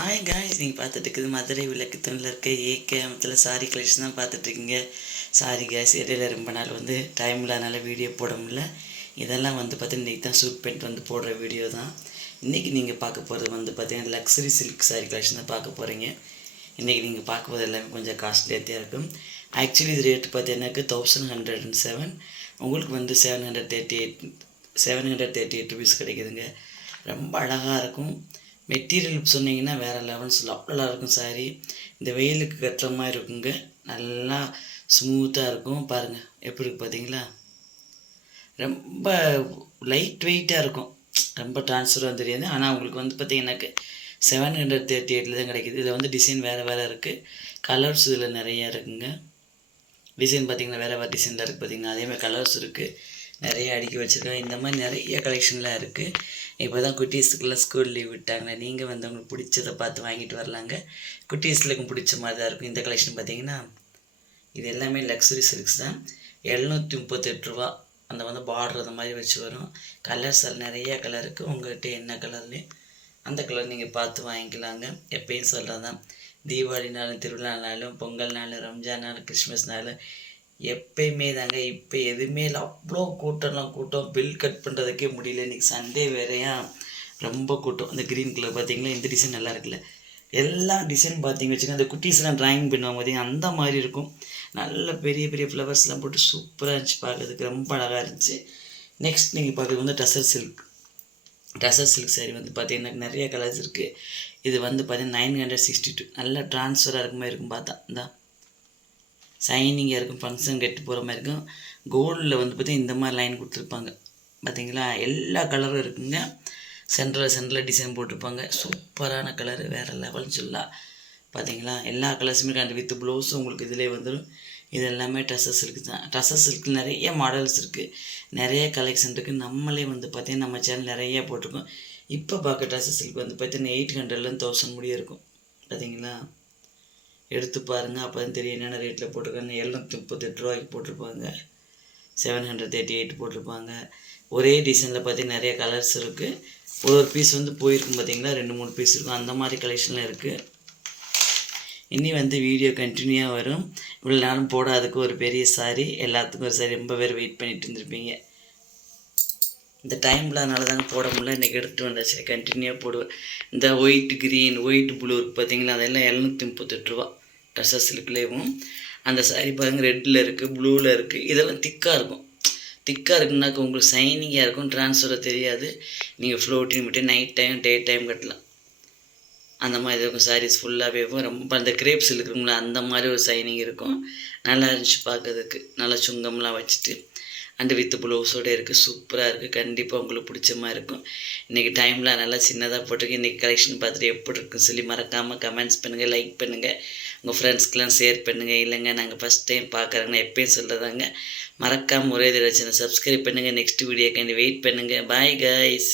ஆய் காய்ஸ் நீங்கள் பார்த்துட்டு இருக்குது மதுரை விளக்கு தூணில் இருக்க ஏகேமத்தில் சாரி கலெக்ஷன் தான் பார்த்துட்ருக்கீங்க சாரி கேஸ் இடையில ரொம்ப நாள் வந்து டைம் இல்லாதனால வீடியோ போட முடியல. இதெல்லாம் வந்து பார்த்தீங்கன்னா இன்றைக்கி தான் சூட் பண்ணிட்டு வந்து போடுற வீடியோ தான். இன்றைக்கி நீங்கள் பார்க்க போகிறது வந்து பார்த்தீங்கன்னா லக்ஸரி சில்க் சாரி கலெக்ஷன் தான் பார்க்க போகிறீங்க இன்றைக்கி நீங்கள் பார்க்க போகிறது எல்லாமே கொஞ்சம் காஸ்ட்லியாக இருக்கும். ஆக்சுவலி இது ரேட்டு பார்த்தீங்கன்னாக்க தௌசண்ட் ஹண்ட்ரட் அண்ட் செவன் உங்களுக்கு வந்து seven hundred thirty eight seven hundred thirty eight rupees கிடைக்குதுங்க. ரொம்ப அழகாக இருக்கும். மெட்டீரியல் சொன்னீங்கன்னா வேறு லெவல்ஸ் அவ்வளோ இருக்கும் சாரி இந்த வெயிலுக்கு கட்டுற மாதிரி இருக்குங்க. நல்லா ஸ்மூத்தாக இருக்கும். பாருங்கள் எப்படி இருக்கு பார்த்தீங்களா ரொம்ப லைட் வெயிட்டாக இருக்கும். ரொம்ப டிரான்ஸ்ஃபராக தெரியாது. ஆனால் உங்களுக்கு வந்து பார்த்தீங்கன்னாக்க செவன் ஹண்ட்ரட் தேர்ட்டி எயிட்டில் தான் கிடைக்குது. இதில் வந்து டிசைன் வேறு வேறு இருக்குது கலர்ஸ் இதில் நிறையா இருக்குங்க. டிசைன் பார்த்தீங்கன்னா வேறு வேறு டிசைனில் இருக்குது பார்த்தீங்கன்னா அதேமாதிரி கலர்ஸ் இருக்குது நிறைய அடுக்கி வச்சுருக்கேன் இந்த மாதிரி நிறைய கலெக்ஷன்லாம் இருக்குது இப்போ தான் குட்டீஸுக்கெல்லாம் ஸ்கூல் லீவ் விட்டாங்க. நீங்கள் வந்து உங்களுக்கு பிடிச்சதை பார்த்து வாங்கிட்டு வரலாங்க. குட்டீஸ்களுக்கும் பிடிச்ச மாதிரி தான் இருக்கும். இந்த கலெக்ஷன் பார்த்தீங்கன்னா இது எல்லாமே லக்ஸுரி சில்க்ஸ் தான். எழுநூற்றி முப்பத்தெட்டு ரூபா அந்த வந்து பார்டர் அந்த மாதிரி வச்சு வரும். கலர்ஸ் நிறைய கலர் இருக்குது உங்கள்கிட்ட என்ன கலர்லேயும் அந்த கலர் நீங்கள் பார்த்து வாங்கிக்கலாங்க. எப்பயும் சொல்கிறது தான் தீபாவளினாலும் திருவிழானாலும் பொங்கல் நாள் ரம்ஜான் நாள் கிறிஸ்மஸ் நாள் எப்பயுமே தாங்க இப்போ எதுவுமே இல்லை. அவ்வளோ கூட்டம்லாம் கூட்டம். பில் கட் பண்ணுறதுக்கே முடியல. இன்றைக்கி சண்டே வேறையா? ரொம்ப கூட்டம். அந்த க்ரீன் கலர் பார்த்தீங்களா இந்த டிசைன் நல்லா இருக்குல்ல. எல்லா டிசைன் பார்த்தீங்க வச்சுக்கோங்க. அந்த குட்டீஸ்லாம் ட்ராயிங் பண்ணுவாங்க பார்த்தீங்கன்னா அந்த மாதிரி இருக்கும். நல்ல பெரிய பெரிய ஃப்ளவர்ஸ்லாம் போட்டு சூப்பராக இருந்துச்சு பார்க்குறதுக்கு ரொம்ப அழகாக இருந்துச்சு. நெக்ஸ்ட் நீங்கள் பார்க்குறது வந்து tussar silk tussar silk sari வந்து பார்த்தீங்கன்னா நிறைய கலர்ஸ் இருக்குது இது வந்து பார்த்தீங்கன்னா நைன் ஹண்ட்ரட் சிக்ஸ்டி டூ நல்லா ட்ரான்ஸ்ஃபராக இருக்க மாதிரி இருக்கும். பார்த்தா இந்தா. ஷைனிங்காக இருக்கும் ஃபங்க்ஷன் கெட்டு போகிற மாதிரி இருக்கும். கோல்டில் வந்து பார்த்தீங்கன்னா இந்த மாதிரி லைன் கொடுத்துருப்பாங்க. பார்த்தீங்களா எல்லா கலரும் இருக்குங்க. சென்டரில் சென்டரில் டிசைன் போட்டிருப்பாங்க. சூப்பரான கலரு வேறு லெவல்னு சொல்லலாம் பார்த்தீங்களா எல்லா கலர்ஸுமே கண்டு வித் ப்ளவுஸும் உங்களுக்கு இதிலே வந்துடும் இது எல்லாமே ட்ரெஸ்ஸஸ் இருக்குது தான். ட்ரெஸ்ஸஸ் இருக்குது நிறைய மாடல்ஸ் இருக்குது நிறைய கலெக்ஷன் இருக்குது நம்மளே வந்து பார்த்திங்கன்னா நம்ம சேனல் நிறைய போட்டிருக்கோம். இப்போ பார்க்க ட்ரெஸ்ஸஸ் சில்க் வந்து பார்த்தீங்கன்னா எயிட் ஹண்ட்ரட்லேருந்து தௌசண்ட் முடிய இருக்கும். பார்த்தீங்களா எடுத்து பாருங்கள் அப்போ தான் தெரியும் என்னென்ன ரேட்டில் போட்டிருக்காங்க. எழுநூற்றி முப்பத்தெட்டு ரூபாய்க்கு போட்டிருப்பாங்க. செவன் ஹண்ட்ரட் தேர்ட்டி எயிட் போட்டிருப்பாங்க. ஒரே டிசைனில் பார்த்தீங்கன்னா நிறைய கலர்ஸ் இருக்குது ஒரு ஒரு பீஸ் வந்து போயிருக்கும் பார்த்திங்கன்னா ரெண்டு மூணு பீஸ் இருக்கும். அந்த மாதிரி கலெக்ஷனில் இருக்குது இனி வந்து வீடியோ கண்டினியூவாக வரும். இவ்வளோ நேரம் போடாததுக்கு ஒரு பெரிய சாரி எல்லாத்துக்கும் ஒரு சாரி ரொம்ப பேர் வெயிட் பண்ணிட்டு இருந்திருப்பீங்க. இந்த டைமில் அதனால தாங்க போட முடியல. இன்றைக்கி எடுத்துகிட்டு வந்தாச்சு. சரி கண்டினியூவாக போடுவேன் இந்த ஒயிட் க்ரீன் ஒயிட் ப்ளூ பார்த்தீங்களா அதெல்லாம் எழுநூற்றி முப்பத்தெட்டுருவா ட்ரெஸ்ஸஸ் சில்க்லேயும். அந்த சாரி பாருங்கள் ரெட்டில் இருக்குது ப்ளூவில் இருக்குது இதெல்லாம் திக்காக இருக்கும். திக்காக இருக்குனாக்க உங்களுக்கு சைனிங்காக இருக்கும். ட்ரான்ஸ்ஃபராக தெரியாது. நீங்கள் ஃப்ளோட்டிங் மட்டும் நைட் டைம் டே டைம் கட்டலாம். அந்த மாதிரி இருக்கும் சாரீஸ் ஃபுல்லாகவே இருக்கும். ரொம்ப அந்த கிரேப்ஸ் இருக்குங்களா அந்த மாதிரி ஒரு சைனிங் இருக்கும். நல்லா இருந்துச்சு பார்க்கறதுக்கு நல்லா சுங்கம்லாம் வச்சுட்டு. அண்டு வித்து ப்ளவுஸோடு இருக்குது சூப்பராக இருக்குது கண்டிப்பாக உங்களுக்கு பிடிச்ச மாதிரி இருக்கும். இன்றைக்கி டைமில் நல்லா சின்னதாக போட்டிருக்கு இன்றைக்கி கலெக்ஷன் பார்த்துட்டு எப்படி இருக்குன்னு சொல்லி மறக்காமல் கமெண்ட்ஸ் பண்ணுங்கள் லைக் பண்ணுங்கள் உங்கள் ஃப்ரெண்ட்ஸ்க்கெலாம் ஷேர் பண்ணுங்கள் இல்லைங்க நாங்கள் ஃபஸ்ட் டைம் பார்க்குறேங்கன்னா எப்பயும் சொல்கிறதாங்க மறக்காமல் ஒரே தடவை சப்ஸ்கிரைப் பண்ணுங்கள் நெக்ஸ்ட் வீடியோக்காண்டி வெயிட் பண்ணுங்கள் பாய் கைஸ்